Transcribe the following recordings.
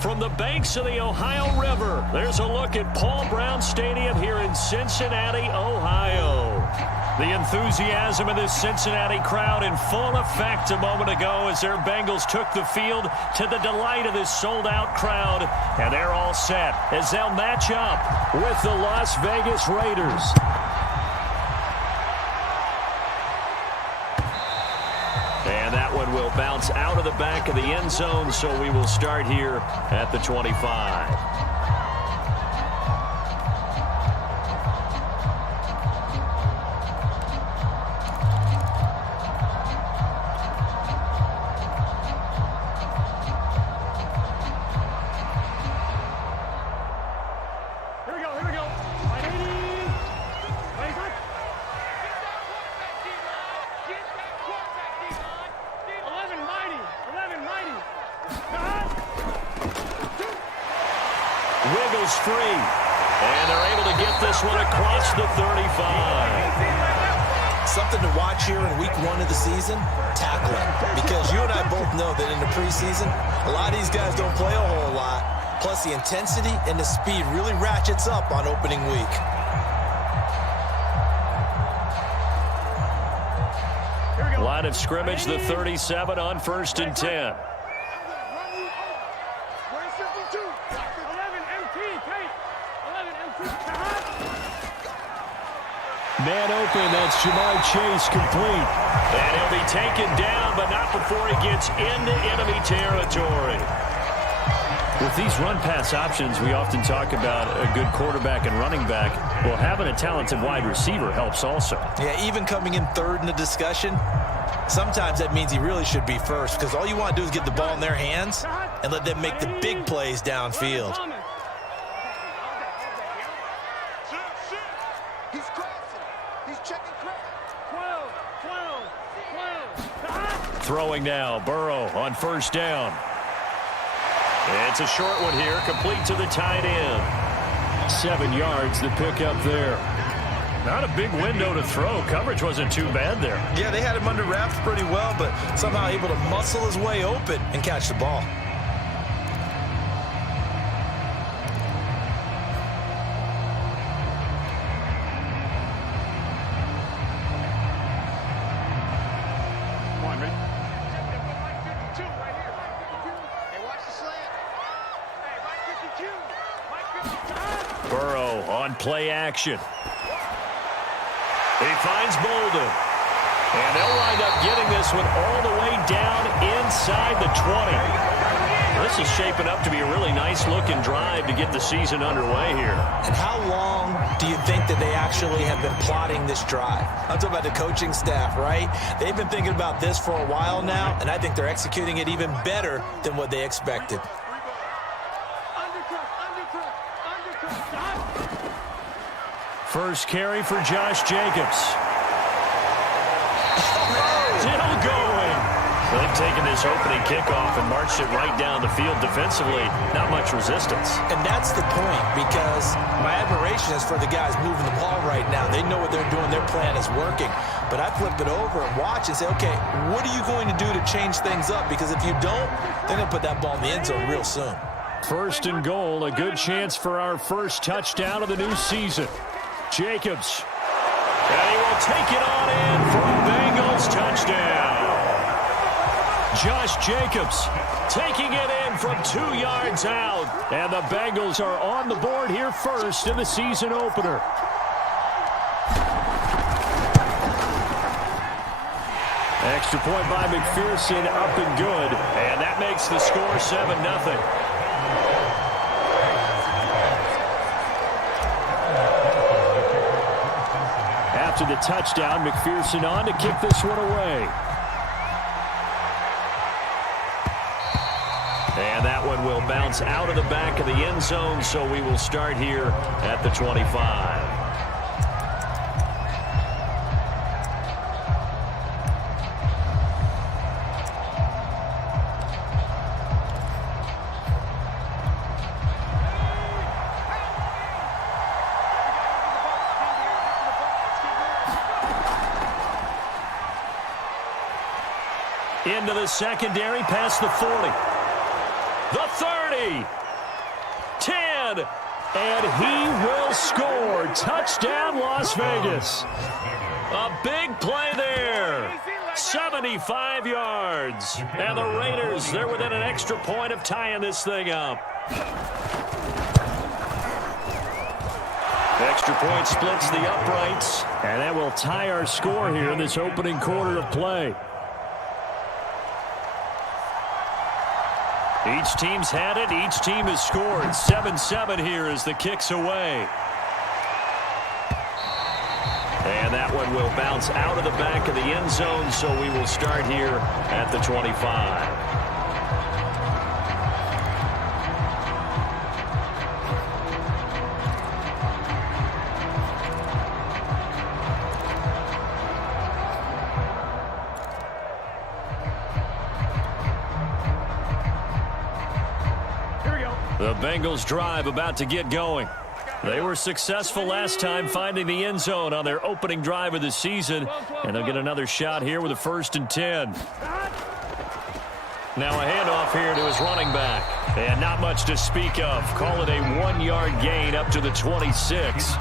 From the banks of the Ohio River, there's a look at Paul Brown Stadium here in Cincinnati, Ohio. The enthusiasm of this Cincinnati crowd in full effect a moment ago as their Bengals took the field to the delight of this sold-out crowd. And they're all set as they'll match up with the Las Vegas Raiders. And that one will bounce out of the back of the end zone, so we will start here at the 25. Wiggles free, and they're able to get this one across the 35. Something to watch here in week 1 of the season, tackling. Because you and I both know that in the preseason, a lot of these guys don't play a whole lot. Plus the intensity and the speed really ratchets up on opening week. Line of scrimmage, the 37 on 1st and 10. Man open, that's Jamar Chase complete. And he'll be taken down, but not before he gets into enemy territory. With these run-pass options, we often talk about a good quarterback and running back. Well, having a talented wide receiver helps also. Yeah, even coming in third in the discussion, sometimes that means he really should be first, because all you want to do is get the ball in their hands and let them make the big plays downfield. Throwing now, Burrow on 1st down. It's a short one here, complete to the tight end. 7 yards to pick up there. Not a big window to throw. Coverage wasn't too bad there. Yeah, they had him under wraps pretty well, but somehow able to muscle his way open and catch the ball. Burrow on play action. He finds Bolden. And they'll wind up getting this one all the way down inside the 20. This is shaping up to be a really nice-looking drive to get the season underway here. And how long do you think that they actually have been plotting this drive? I'm talking about the coaching staff, right? They've been thinking about this for a while now, and I think they're executing it even better than what they expected. First carry for Josh Jacobs. Still going. They've taken this opening kickoff and marched it right down the field defensively. Not much resistance. And that's the point, because my admiration is for the guys moving the ball right now. They know what they're doing. Their plan is working. But I flip it over and watch and say, okay, what are you going to do to change things up? Because if you don't, they're going to put that ball in the end zone real soon. 1st and goal, a good chance for our first touchdown of the new season. Jacobs. And he will take it on in for a Bengals touchdown. Josh Jacobs taking it in from 2 yards out. And the Bengals are on the board here first in the season opener. Extra point by McPherson, up and good. And that makes the score 7-0. After the touchdown, McPherson on to kick this one away. And that one will bounce out of the back of the end zone, so we will start here at the 25. Into the secondary, past the 40. The 30. 30, 10, and he will score. Touchdown, Las Vegas. A big play there. 75 yards. And the Raiders, they're within an extra point of tying this thing up. Extra point splits the uprights, and that will tie our score here in this opening quarter of play. Each team's had it. Each team has scored. 7-7 here as the kick's away. And that one will bounce out of the back of the end zone, so we will start here at the 25. The Bengals drive about to get going. They were successful last time finding the end zone on their opening drive of the season, and they'll get another shot here with a 1st and 10. Now a handoff here to his running back, and not much to speak of. Call it a 1-yard gain up to the 26.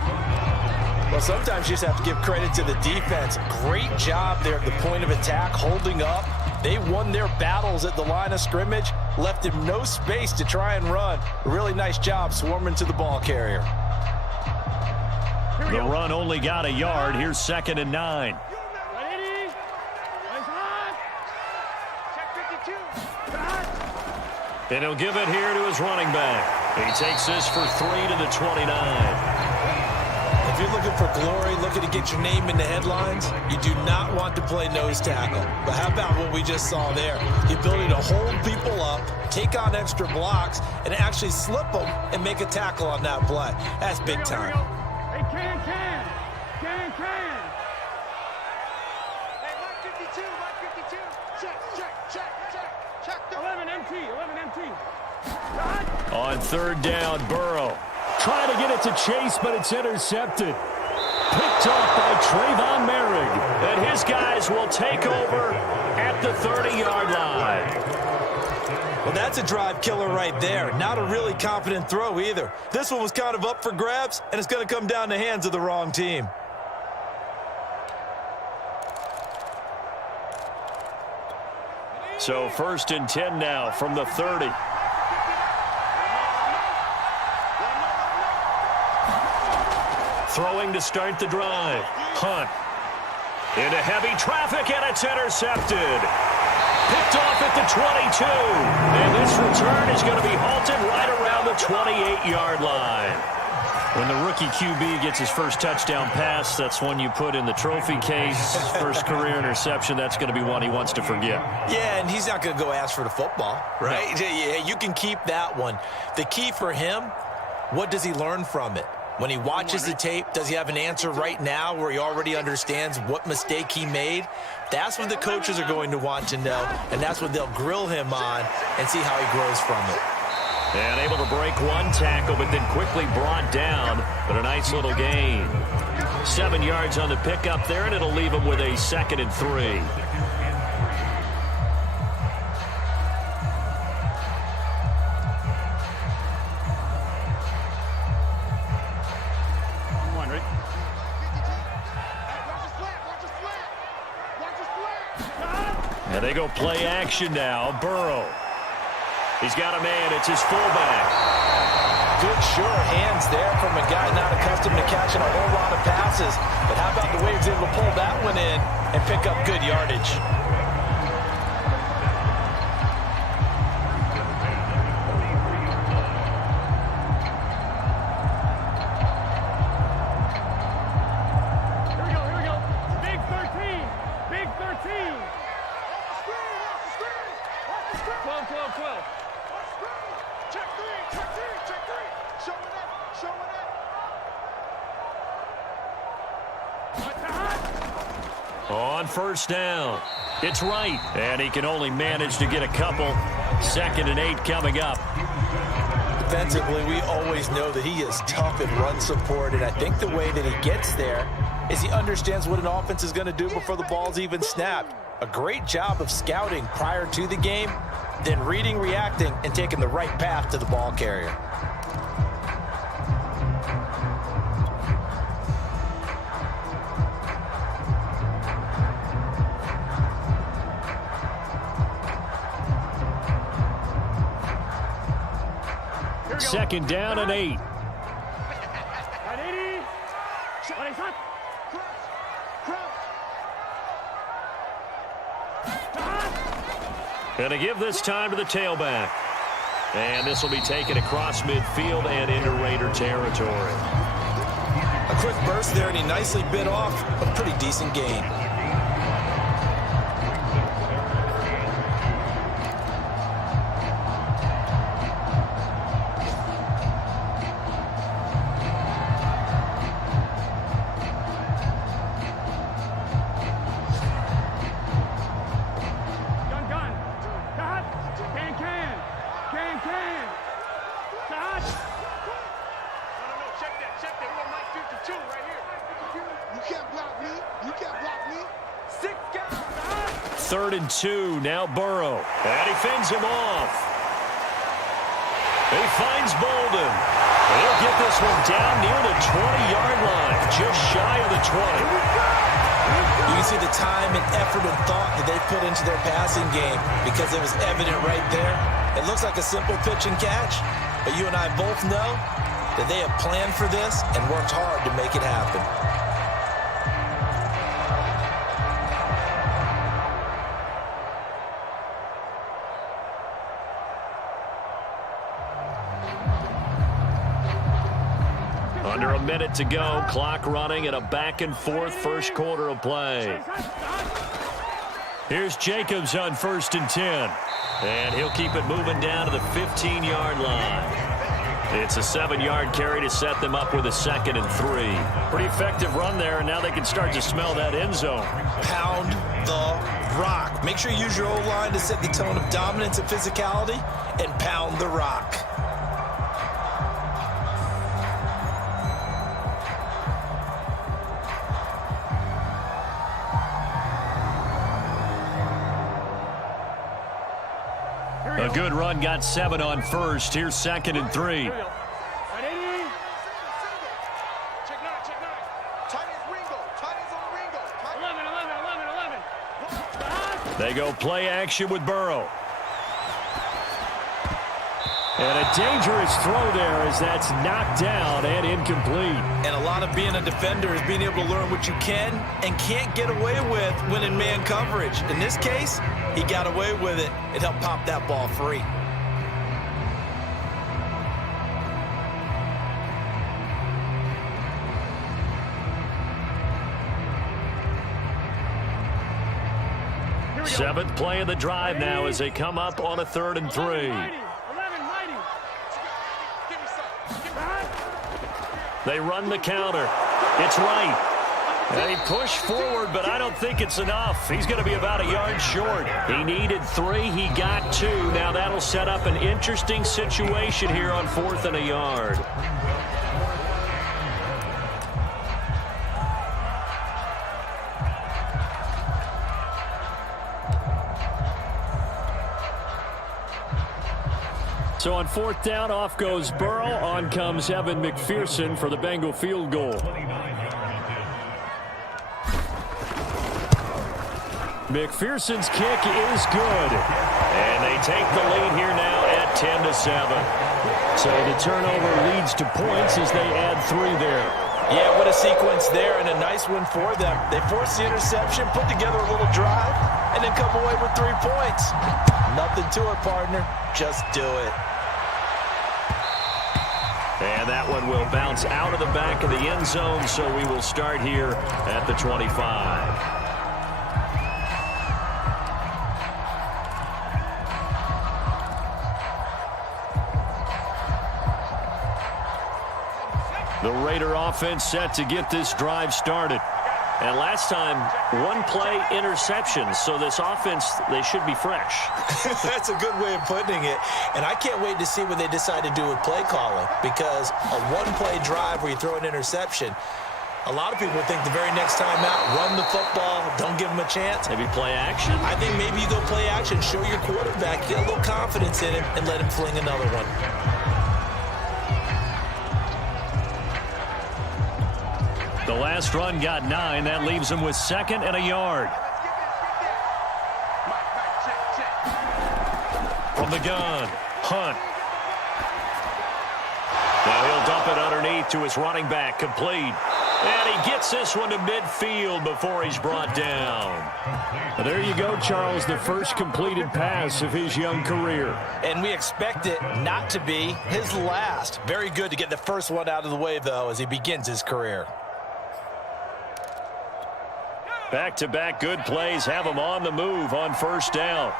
Well, sometimes you just have to give credit to the defense. Great job there at the point of attack, holding up. They won their battles at the line of scrimmage, left him no space to try and run. A really nice job swarming to the ball carrier. The run only got a yard. Here's 2nd and 9. And he'll give it here to his running back. He takes this for 3 to the 29. If you're looking for glory, looking to get your name in the headlines, you do not want to play nose tackle. But how about what we just saw there? The ability to hold people up, take on extra blocks, and actually slip them and make a tackle on that play. That's big time. Hey, can. Hey, Mike 52. Check. 11 MT. On 3rd down, Burrow. Trying to get it to Chase, but it's intercepted. Picked off by Trayvon Merrick. And his guys will take over at the 30-yard line. Well, that's a drive killer right there. Not a really confident throw either. This one was kind of up for grabs, and it's going to come down the hands of the wrong team. So 1st and 10 now from the 30. Throwing to start the drive. Hunt. Into heavy traffic, and it's intercepted. Picked off at the 22. And this return is going to be halted right around the 28-yard line. When the rookie QB gets his first touchdown pass, that's one you put in the trophy case. First career interception, that's going to be one he wants to forget. Yeah, and he's not going to go ask for the football, right? No. Yeah, you can keep that one. The key for him, what does he learn from it? When he watches the tape, does he have an answer right now where he already understands what mistake he made? That's what the coaches are going to want to know, and that's what they'll grill him on and see how he grows from it. And able to break one tackle, but then quickly brought down. But a nice little gain. 7 yards on the pickup there, and it'll leave him with a 2nd and 3. And they go play action now. Burrow. He's got a man. It's his fullback. Good sure hands there from a guy not accustomed to catching a whole lot of passes. But how about the way he was able to pull that one in and pick up good yardage? Here we go. Big 13. 12. Check three. Showing it. On 1st down. It's right. And he can only manage to get a couple. 2nd and 8 coming up. Defensively, we always know that he is tough in run support, and I think the way that he gets there is he understands what an offense is going to do before the ball's even snapped. A great job of scouting prior to the game, then reading, reacting, and taking the right path to the ball carrier. Second down and 8. Gonna give this time to the tailback. And this will be taken across midfield and into Raider territory. A quick burst there, and he nicely bit off a pretty decent gain. Third and 2, now Burrow. And he fends him off. He finds Bolden. He'll get this one down near the 20-yard line, just shy of the 20. You can see the time and effort and thought that they put into their passing game because it was evident right there. It looks like a simple pitch and catch, but you and I both know that they have planned for this and worked hard to make it happen. Under a minute to go, clock running, and a back-and-forth first quarter of play. Here's Jacobs on 1st and 10. And he'll keep it moving down to the 15-yard line. It's a 7-yard carry to set them up with a 2nd and 3. Pretty effective run there, and now they can start to smell that end zone. Pound the rock. Make sure you use your O-line to set the tone of dominance and physicality, and pound the rock. A good run, got 7 on first. Here's 2nd and 3. They go play action with Burrow. And a dangerous throw there as that's knocked down and incomplete. And a lot of being a defender is being able to learn what you can and can't get away with when in man coverage. In this case, he got away with it. It helped pop that ball free. Seventh play of the drive now as they come up on a 3rd and 3. They run the counter. It's right. And he pushed forward, but I don't think it's enough. He's going to be about a yard short. He needed 3. He got 2. Now that'll set up an interesting situation here on 4th and a yard. So on 4th down, off goes Burrow. On comes Evan McPherson for the Bengal field goal. McPherson's kick is good. And they take the lead here now at 10-7. So the turnover leads to points as they add 3 there. Yeah, what a sequence there, and a nice one for them. They forced the interception, put together a little drive, and then come away with 3 points. Nothing to it, partner. Just do it. And that one will bounce out of the back of the end zone, so we will start here at the 25. The Raider offense set to get this drive started. And last time, 1 play interception. So this offense, they should be fresh. That's a good way of putting it. And I can't wait to see what they decide to do with play calling. Because a 1-play drive where you throw an interception, A lot of people think the very next time out, run the football, don't give him a chance. Maybe play action? I think maybe you go play action, show your quarterback, get a little confidence in him, and let him fling another one. The last run got 9. That leaves him with 2nd and a yard. From the gun, Hunt. Now he'll dump it underneath to his running back, complete. And he gets this one to midfield before he's brought down. Well, there you go, Charles, the first completed pass of his young career. And we expect it not to be his last. Very good to get the first one out of the way, though, as he begins his career. Back-to-back good plays have him on the move on first down.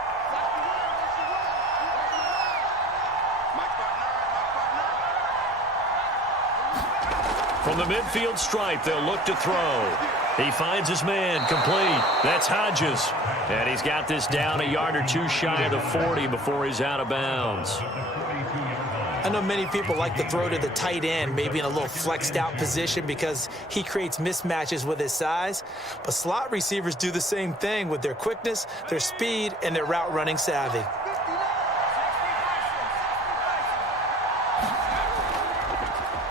From the midfield stripe, they'll look to throw. He finds his man, complete. That's Hodges. And he's got this down a yard or two shy of the 40 before he's out of bounds. I know many people like to throw to the tight end, maybe in a little flexed out position because he creates mismatches with his size. But slot receivers do the same thing with their quickness, their speed, and their route running savvy.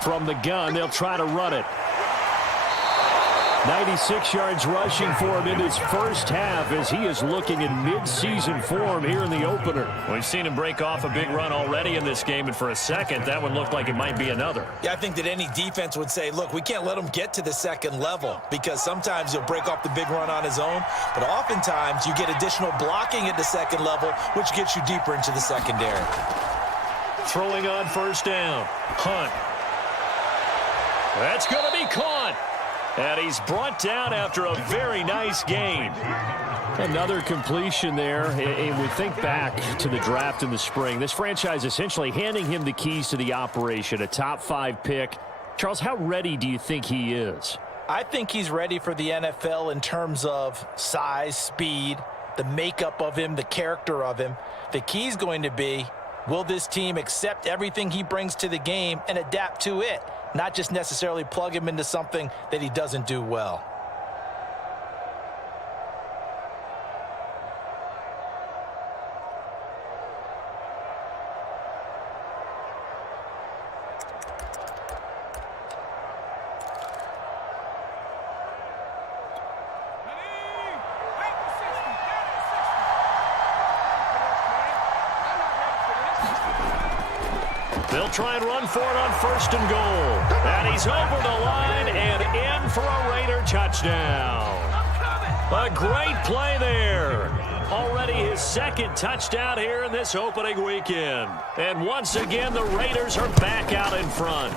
From the gun, they'll try to run it. 96 yards rushing for him in his first half as he is looking in mid-season form here in the opener. We've seen him break off a big run already in this game, and for a second, that one looked like it might be another. Yeah, I think that any defense would say, look, we can't let him get to the second level because sometimes he'll break off the big run on his own, but oftentimes you get additional blocking at the second level, which gets you deeper into the secondary. Throwing on first down, Hunt. That's going to be caught. And he's brought down after a very nice game. Another completion there. And we think back to the draft in the spring. This franchise essentially handing him the keys to the operation, a top 5 pick. Charles, how ready do you think he is? I think he's ready for the NFL in terms of size, speed, the makeup of him, the character of him. The key is going to be, will this team accept everything he brings to the game and adapt to it? Not just necessarily plug him into something that he doesn't do well. They'll try and run for it on first and goal. And he's over the line and in for a Raider touchdown. A great play there. Already his 2nd touchdown here in this opening weekend. And once again, the Raiders are back out in front.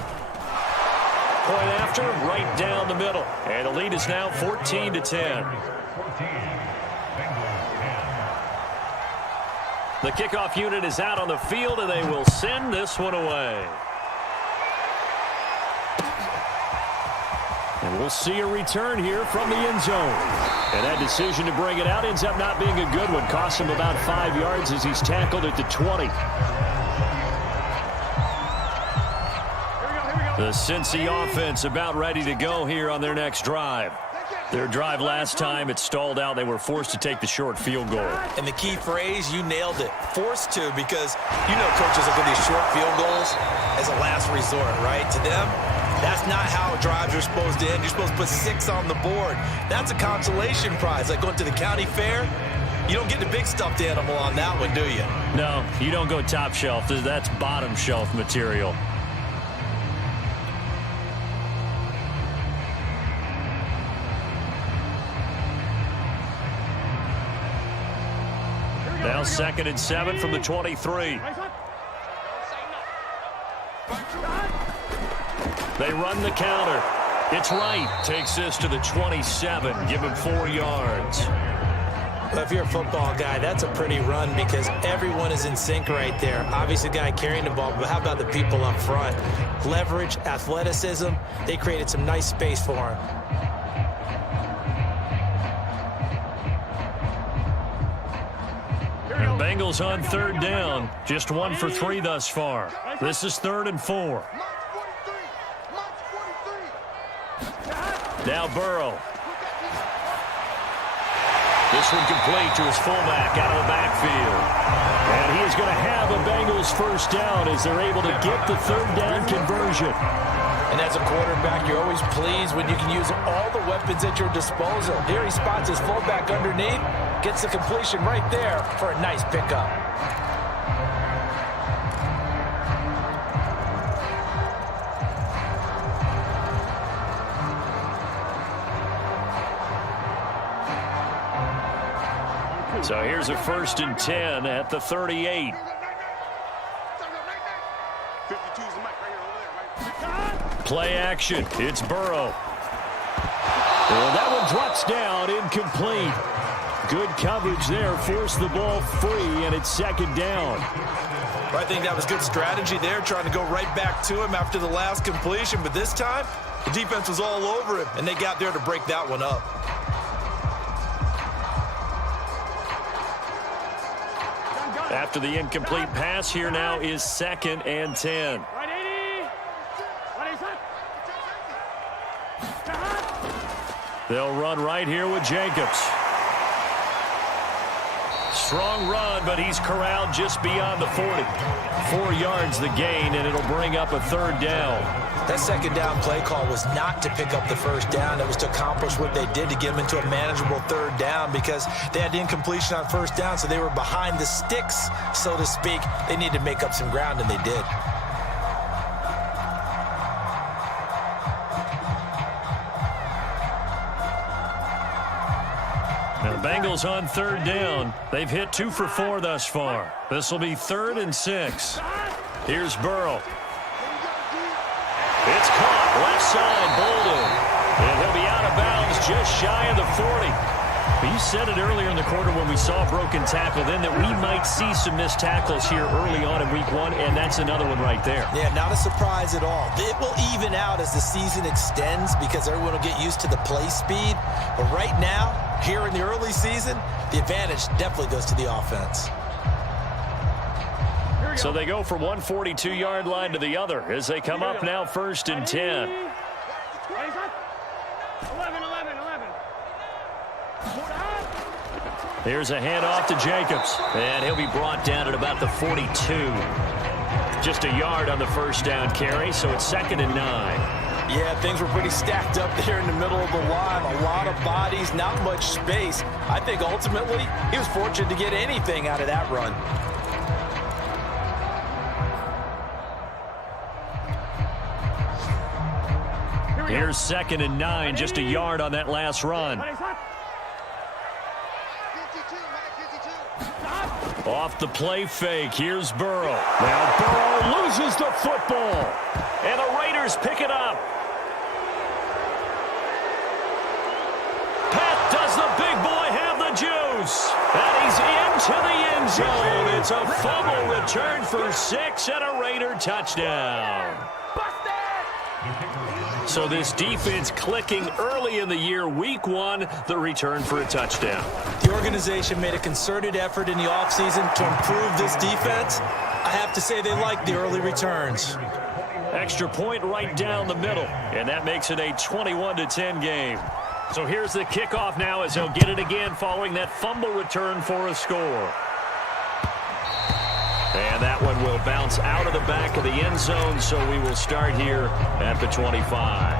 Point after, right down the middle. And the lead is now 14-10. The kickoff unit is out on the field, and they will send this one away. And we'll see a return here from the end zone. And that decision to bring it out ends up not being a good one. Costs him about 5 yards as he's tackled at the 20. The Cincy offense about ready to go here on their next drive. Their drive last time, it stalled out. They were forced to take the short field goal. And the key phrase, you nailed it, forced to, because you know coaches look at these short field goals as a last resort, right? To them, that's not how drives are supposed to end. You're supposed to put 6 on the board. That's a consolation prize, like going to the county fair. You don't get the big stuffed animal on that one, do you? No, you don't go top shelf. That's bottom shelf material. Now 2nd and 7 from the 23. They run the counter. It's Wright. Takes this to the 27. Give him 4 yards. Well, if you're a football guy, that's a pretty run because everyone is in sync right there. Obviously, the guy carrying the ball, but how about the people up front? Leverage, athleticism. They created some nice space for him. And Bengals on 3rd down. Just 1 for 3 thus far. This is 3rd and 4. Now Burrow. This one complete to his fullback out of the backfield. And he is going to have a Bengals first down as they're able to get the third down conversion. And as a quarterback, you're always pleased when you can use all the weapons at your disposal. Here he spots his fullback underneath, gets the completion right there for a nice pickup. So here's a 1st and 10 at the 38. Play action. It's Burrow. And that one drops down, incomplete. Good coverage there. Forced the ball free, and it's 2nd down. I think that was good strategy there, trying to go right back to him after the last completion. But this time, the defense was all over him, and they got there to break that one up. After the incomplete pass, here now is 2nd and 10. They'll run right here with Jacobs. Strong run, but he's corralled just beyond the 40. 4 yards the gain, and it'll bring up a 3rd down. That 2nd down play call was not to pick up the 1st down. It was to accomplish what they did to get them into a manageable 3rd down because they had incompletion on 1st down, so they were behind the sticks, so to speak. They needed to make up some ground, and they did. Now the Bengals on 3rd down. They've hit 2 for 4 thus far. This will be 3rd and 6. Here's Burrow. It's caught. Left side, Bolden. And he'll be out of bounds just shy of the 40. You said it earlier in the quarter when we saw a broken tackle then that we might see some missed tackles here early on in week 1, and that's another one right there. Yeah, not a surprise at all. It will even out as the season extends because everyone will get used to the play speed. But right now, here in the early season, the advantage definitely goes to the offense. So they go from 142-yard line to the other as they come up now 1st and 10. 11. Here's a handoff to Jacobs. And he'll be brought down at about the 42. Just a yard on the 1st down carry, so it's 2nd and 9. Yeah, things were pretty stacked up there in the middle of the line. A lot of bodies, not much space. I think ultimately he was fortunate to get anything out of that run. Here's 2nd and 9, just a yard on that last run. Off the play fake, here's Burrow. Now Burrow loses the football, and the Raiders pick it up. Pat, does the big boy have the juice? And he's into the end zone. It's a fumble return for 6 and a Raider touchdown. So this defense clicking early in the year. Week 1, the return for a touchdown. The organization made a concerted effort in the offseason to improve this defense. I have to say they like the early returns. Extra point right down the middle, and that makes it a 21-10 game. So here's the kickoff now as he'll get it again following that fumble return for a score. And that one will bounce out of the back of the end zone, so we will start here at the 25.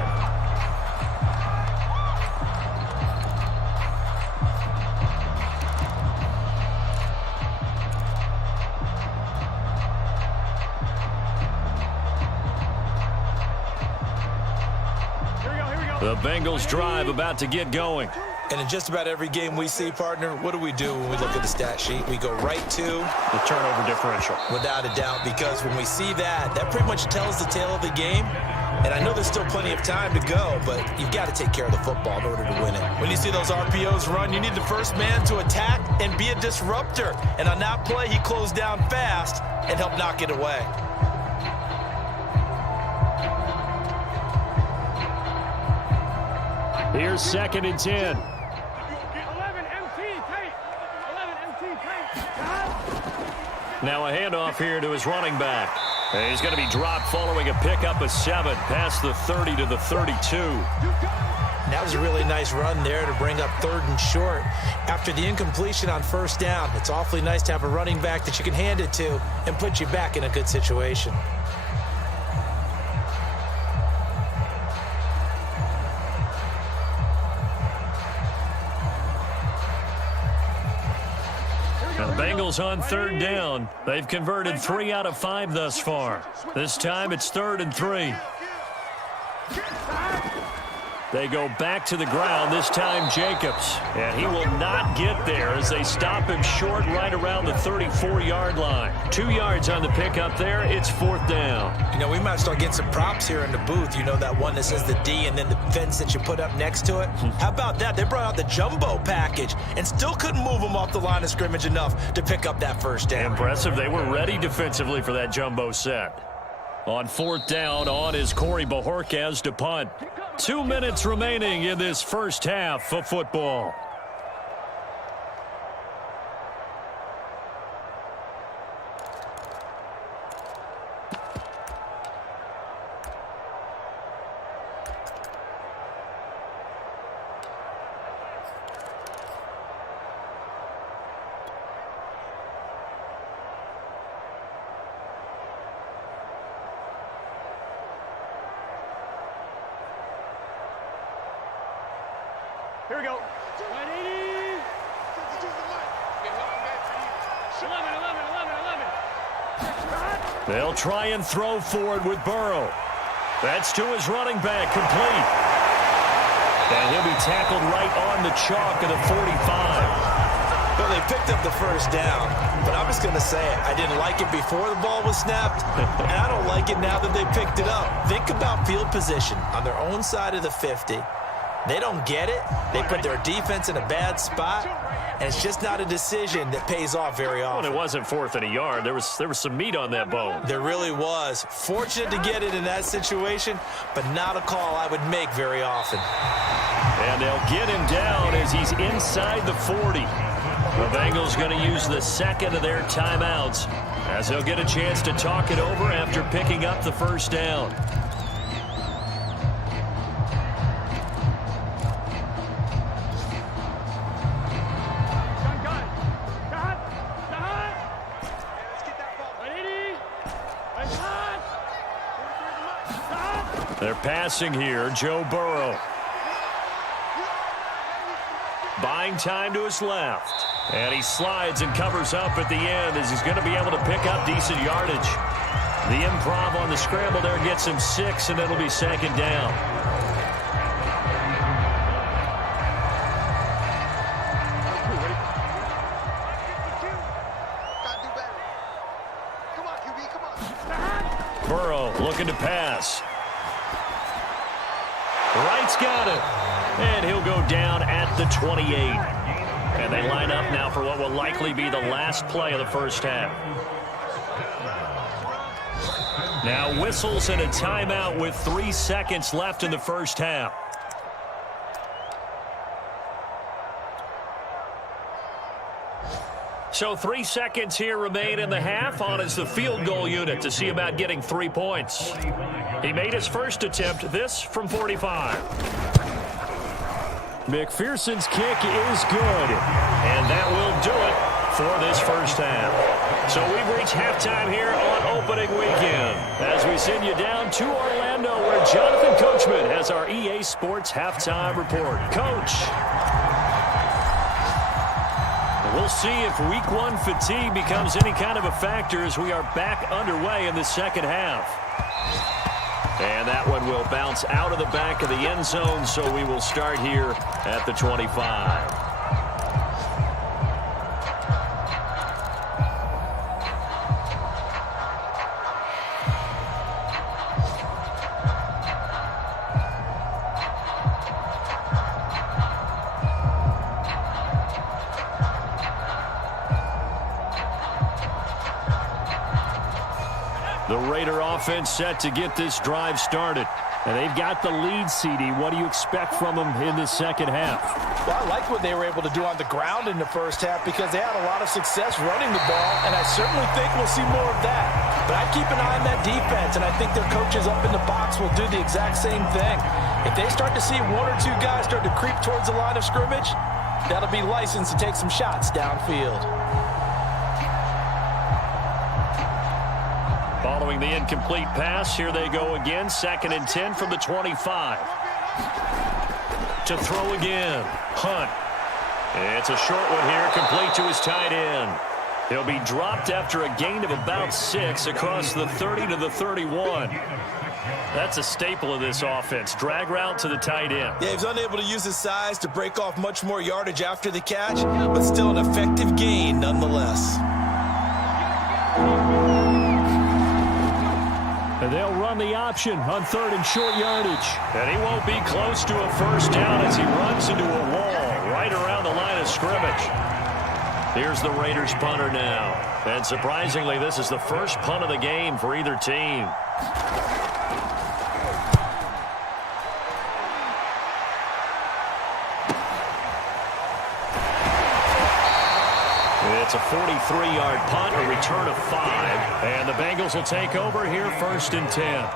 The Bengals drive about to get going. And in just about every game we see, partner, what do we do when we look at the stat sheet? We go right to the turnover differential. Without a doubt, because when we see that, that pretty much tells the tale of the game. And I know there's still plenty of time to go, but you've got to take care of the football in order to win it. When you see those RPOs run, you need the first man to attack and be a disruptor. And on that play, he closed down fast and helped knock it away. Here's 2nd and 10. Now a handoff here to his running back. And he's going to be dropped following a pickup of 7 past the 30 to the 32. That was a really nice run there to bring up 3rd and short. After the incompletion on 1st down, it's awfully nice to have a running back that you can hand it to and put you back in a good situation. The Bengals on 3rd down. They've converted 3 out of 5 thus far. This time it's 3rd and 3. They go back to the ground, this time Jacobs. And he will not get there as they stop him short right around the 34-yard line. 2 yards on the pickup there. It's 4th down. You know, we might start getting some props here in the booth. You know, that one that says the D and then the fence that you put up next to it? How about that? They brought out the jumbo package and still couldn't move them off the line of scrimmage enough to pick up that 1st down. Impressive. They were ready defensively for that jumbo set. On 4th down, on is Corey Bajorquez to punt. 2 minutes remaining in this first half of football. Here we go. 180. 11. They'll try and throw forward with Burrow. That's to his running back, complete. And he'll be tackled right on the chalk of the 45. Well, they picked up the 1st down, but I'm just going to say it. I didn't like it before the ball was snapped, and I don't like it now that they picked it up. Think about field position on their own side of the 50. They don't get it. They put their defense in a bad spot, and it's just not a decision that pays off very often. Well, it wasn't 4th and a yard. There was some meat on that bone. There really was. Fortunate to get it in that situation, but not a call I would make very often. And they'll get him down as he's inside the 40. The Bengals going to use the 2nd of their timeouts as they'll get a chance to talk it over after picking up the 1st down. They're passing here, Joe Burrow. Buying time to his left. And he slides and covers up at the end as he's going to be able to pick up decent yardage. The improv on the scramble there gets him 6, and it'll be 2nd down. Burrow looking to pass. Wright's got it. And he'll go down at the 28. And they line up now for what will likely be the last play of the first half. Now whistles and a timeout with 3 seconds left in the first half. So 3 seconds here remain in the half. On is the field goal unit to see about getting 3 points. He made his first attempt, this from 45. McPherson's kick is good, and that will do it for this first half. So we've reached halftime here on opening weekend as we send you down to Orlando where Jonathan Coachman has our EA Sports halftime report. Coach. We'll see if week 1 fatigue becomes any kind of a factor as we are back underway in the second half. And that one will bounce out of the back of the end zone, so we will start here at the 25. The Raider offense set to get this drive started. And they've got the lead, CD. What do you expect from them in this second half? Well, I like what they were able to do on the ground in the first half because they had a lot of success running the ball, and I certainly think we'll see more of that. But I keep an eye on that defense, and I think their coaches up in the box will do the exact same thing. If they start to see one or two guys start to creep towards the line of scrimmage, that'll be licensed to take some shots downfield. Following the incomplete pass, here they go again. 2nd and 10 from the 25. To throw again. Hunt. It's a short one here, complete to his tight end. He'll be dropped after a gain of about 6 across the 30 to the 31. That's a staple of this offense. Drag route to the tight end. Yeah, he's unable to use his size to break off much more yardage after the catch, but still an effective gain nonetheless. And they'll run the option on 3rd and short yardage. And he won't be close to a first down as he runs into a wall right around the line of scrimmage. Here's the Raiders punter now. And surprisingly, this is the first punt of the game for either team. It's a 43-yard punt, a return of 5. And the Bengals will take over here 1st and 10.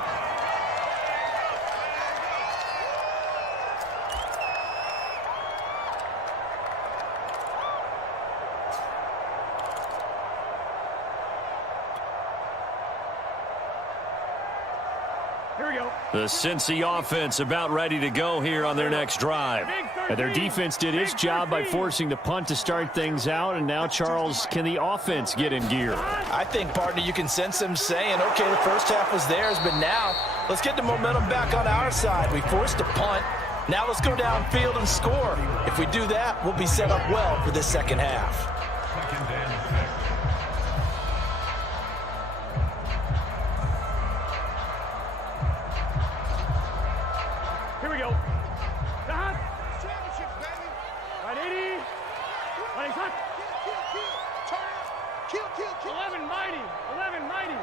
The Cincy offense about ready to go here on their next drive. And their defense did its job by forcing the punt to start things out. And now, Charles, can the offense get in gear? I think, partner, you can sense them saying, okay, the first half was theirs, but now let's get the momentum back on our side. We forced a punt. Now let's go downfield and score. If we do that, we'll be set up well for this second half. Here we go. Championship, baby. Right 80. Right, hot. Kill. 11 mighty. 11 mighty.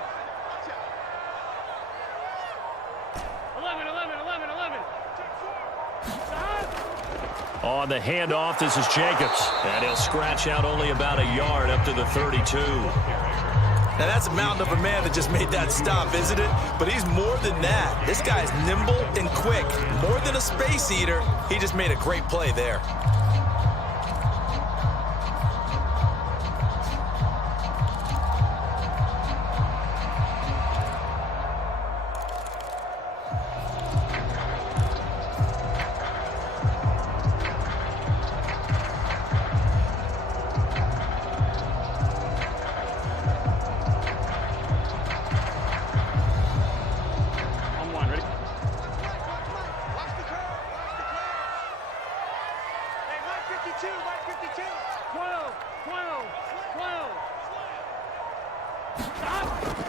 11. On the handoff, this is Jacobs. And he'll scratch out only about a yard up to the 32. Now, that's a mountain of a man that just made that stop, isn't it? But he's more than that. This guy's nimble and quick. More than a space eater, he just made a great play there.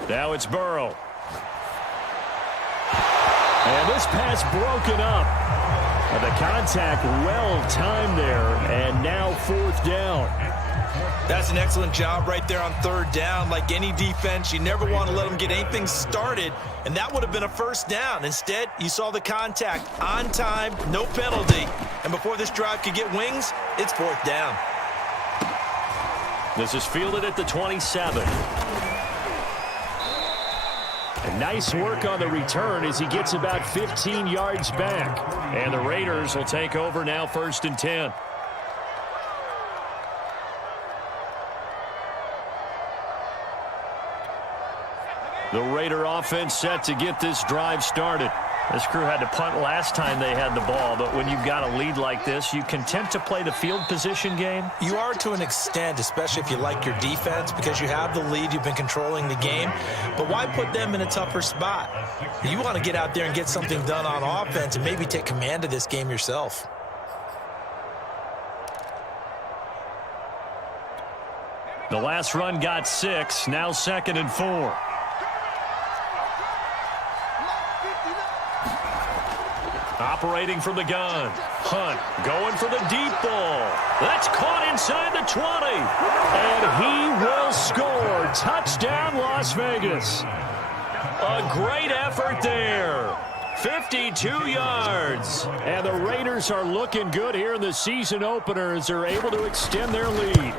Now it's Burrow. And this pass broken up. And the contact well timed there. And now 4th down. That's an excellent job right there on 3rd down. Like any defense, you never want to let them get anything started. And that would have been a first down. Instead, you saw the contact on time, no penalty. And before this drive could get wings, it's 4th down. This is fielded at the 27. And nice work on the return as he gets about 15 yards back. And the Raiders will take over now 1st and 10. The Raider offense set to get this drive started. This crew had to punt last time they had the ball, but when you've got a lead like this, you content to play the field position game? You are to an extent, especially if you like your defense, because you have the lead, you've been controlling the game. But why put them in a tougher spot? You want to get out there and get something done on offense and maybe take command of this game yourself. The last run got 6, now 2nd and 4. Operating from the gun. Hunt going for the deep ball. That's caught inside the 20. And he will score. Touchdown, Las Vegas. A great effort there. 52 yards. And the Raiders are looking good here in the season opener as they're able to extend their lead.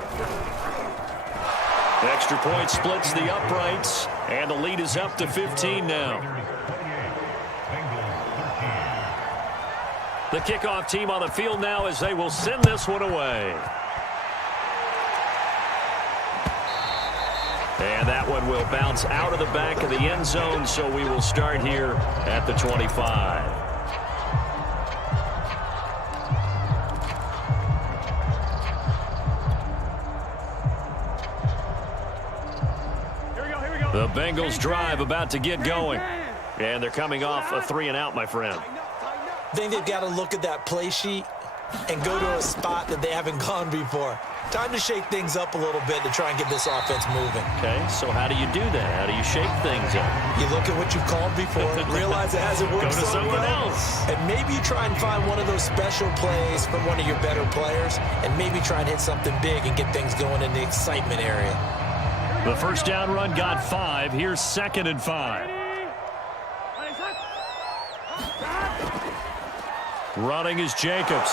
Extra point splits the uprights. And the lead is up to 15 now. The kickoff team on the field now as they will send this one away. And that one will bounce out of the back of the end zone, so we will start here at the 25. Here we go. The Bengals drive about to get going. And they're coming off a 3-and-out, my friend. I think they've got to look at that play sheet and go to a spot that they haven't gone before. Time to shake things up a little bit to try and get this offense moving. Okay, so how do you do that? How do you shake things up? You look at what you've called before, realize it hasn't worked Go to so something well, else. and maybe you try and find one of those special plays from one of your better players, and maybe try and hit something big and get things going in the excitement area. The first down run got 5. Here's 2nd and 5. Running is Jacobs.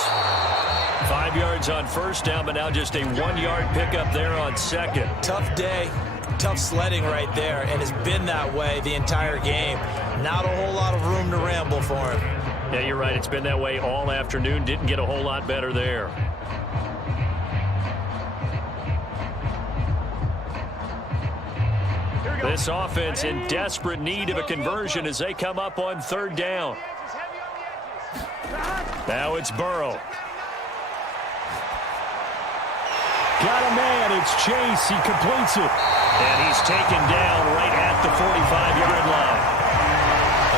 5 yards on first down, but now just a 1-yard pickup there on 2nd. Tough day, tough sledding right there, and it's been that way the entire game. Not a whole lot of room to ramble for him. Yeah, you're right. It's been that way all afternoon. Didn't get a whole lot better there. This offense in desperate need of a conversion as they come up on 3rd down. Now it's Burrow. Got a man. It's Chase. He completes it. And he's taken down right at the 45-yard line.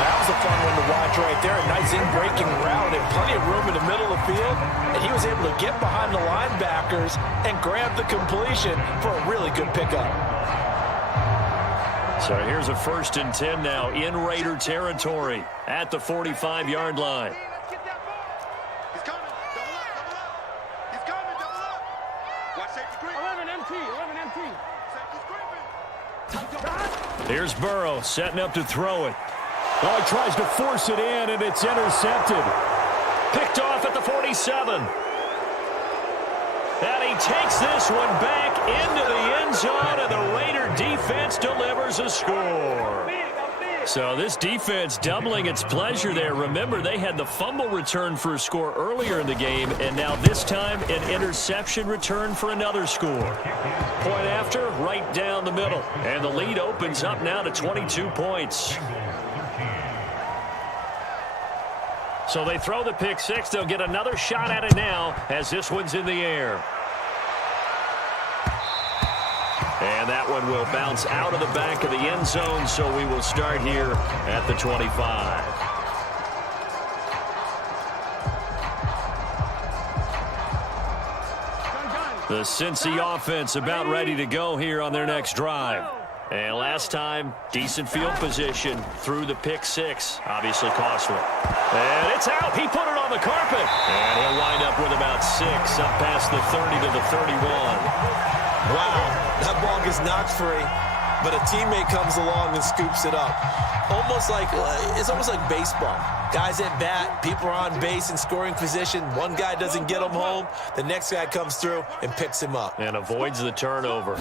That was a fun one to watch right there. A nice in-breaking route and plenty of room in the middle of the field. And he was able to get behind the linebackers and grab the completion for a really good pickup. So here's a 1st and 10 now in Raider territory at the 45-yard line. He's coming. Double up. He's coming. Double up. Watch safety creep. 11 MT. Safety's creeping. Here's Burrow setting up to throw it. Oh, he tries to force it in, and it's intercepted. Picked off at the 47. And he takes this one back into the end zone, and the Raider defense delivers a score. So this defense doubling its pleasure there. Remember, they had the fumble return for a score earlier in the game, and now this time an interception return for another score. Point after, right down the middle. And the lead opens up now to 22 points. So they throw the pick 6. They'll get another shot at it now as this one's in the air. And that one will bounce out of the back of the end zone, so we will start here at the 25. The Cincy offense about ready to go here on their next drive. And last time, decent field position through the pick 6. Obviously costly. And it's out. He put it on the carpet. And he'll wind up with about 6 up past the 30 to the 31. Wow, that ball gets knocked free, but a teammate comes along and scoops it up. It's almost like baseball. Guys at bat, people are on base in scoring position. One guy doesn't get him home. The next guy comes through and picks him up. And avoids the turnover.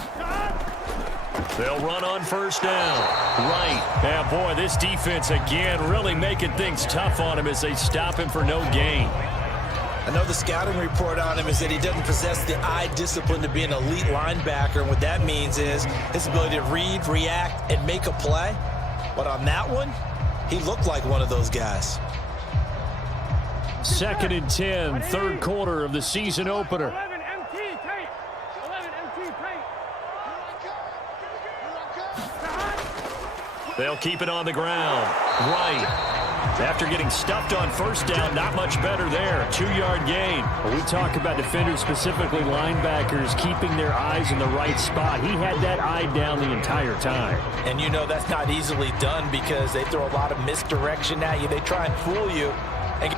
They'll run on first down. Right. Yeah, boy, this defense again really making things tough on him as they stop him for no gain. I know the scouting report on him is that he doesn't possess the eye discipline to be an elite linebacker. And what that means is his ability to read, react, and make a play. But on that one, he looked like one of those guys. 2nd and 10, 3rd quarter of the season opener. 11 MT tape. 11 MT tape. They'll keep it on the ground. Right. After getting stuffed on first down, not much better there. 2-yard gain. When we talk about defenders, specifically linebackers, keeping their eyes in the right spot. He had that eye down the entire time. And you know that's not easily done because they throw a lot of misdirection at you. They try and fool you. And